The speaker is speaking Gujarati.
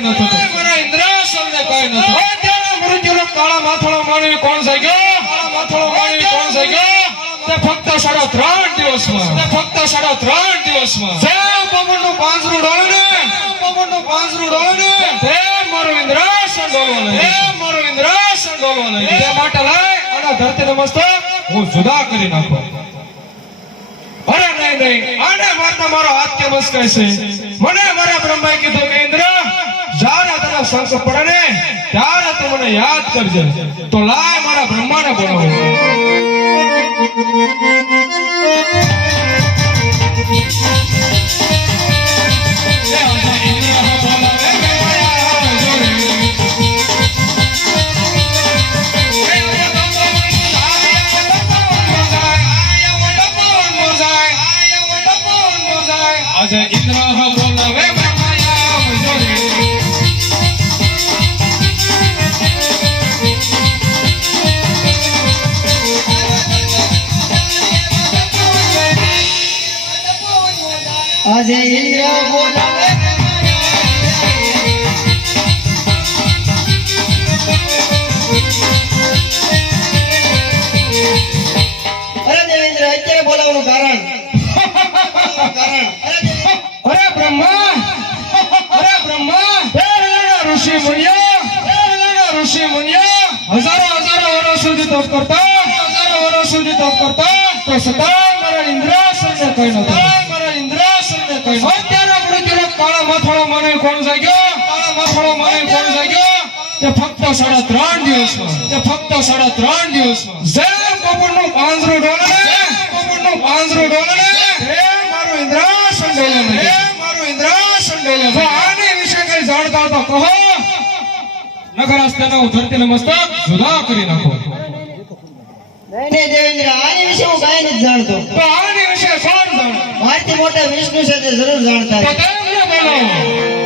કાઈ ન થતું મારા ઇન્દ્રાસનને કાઈ ન થતું ત્યારે મૃત્યુનો કાળા માથાળો માનવી કોણ થઈ ગયો કાળા માથાળો માનવી કોણ થઈ ગયો તે ફક્ત 3.5 દિવસમાં તે ફક્ત 3.5 દિવસમાં જે પવનનું પાંજરું ડોળે ને પવનનું પાંજરું ડોળે ને તે મારું ઇન્દ્રાસન ડોલવા લાગ્યું તે મારું ઇન્દ્રાસન ડોલવા લાગ્યું તે માટે લઈ અને ધરતીનો મસ્તક હું જુદા કરી નાખું અરે નહીં આને મારતા મારો હાથ કેમ મસ્કાય છે મને મારા બ્રહ્માએ કીધું કે ઇન્દ્ર જ્યારે તને સંકટ પડે ને ત્યારે તું મને યાદ કરજે તો લાય મારા બ્રહ્માને બોલાવો આજે ઇન્દ્ર બોલાવે આજે ઇન્દ્ર બોલાવે અરે દેવેન્દ્ર અત્યારે બોલાવવાનું કારણ અરે બ્રહ્મા ઋષિ મુનિયા હજારો વર્ષ સુધી તપ કરતા તો સદા મારા ઇન્દ્રાસનને કઈ નતો અત્યારે મૃત્યુનો કાળા માથાળો મને કોણ જાગ્યો તે ફક્ત 3.5 દિવસમાં જે પવનનું પાંજરું ડોલે હે મારું ઇન્દ્રાસન ડોલે જો આની વિશે કઈ જાણતા તો કહો નગર હસ્તેનો ધરતીનો મસ્તક જુદા કરી નાખો નહીં દેવેન્દ્ર આની વિશે હું કાંઈ નથી જાણતો તો આની વિશે કોણ જાણે મારથી મોટા વિષ્ણુ છે તે જરૂર જાણતા તો તેમને બોલો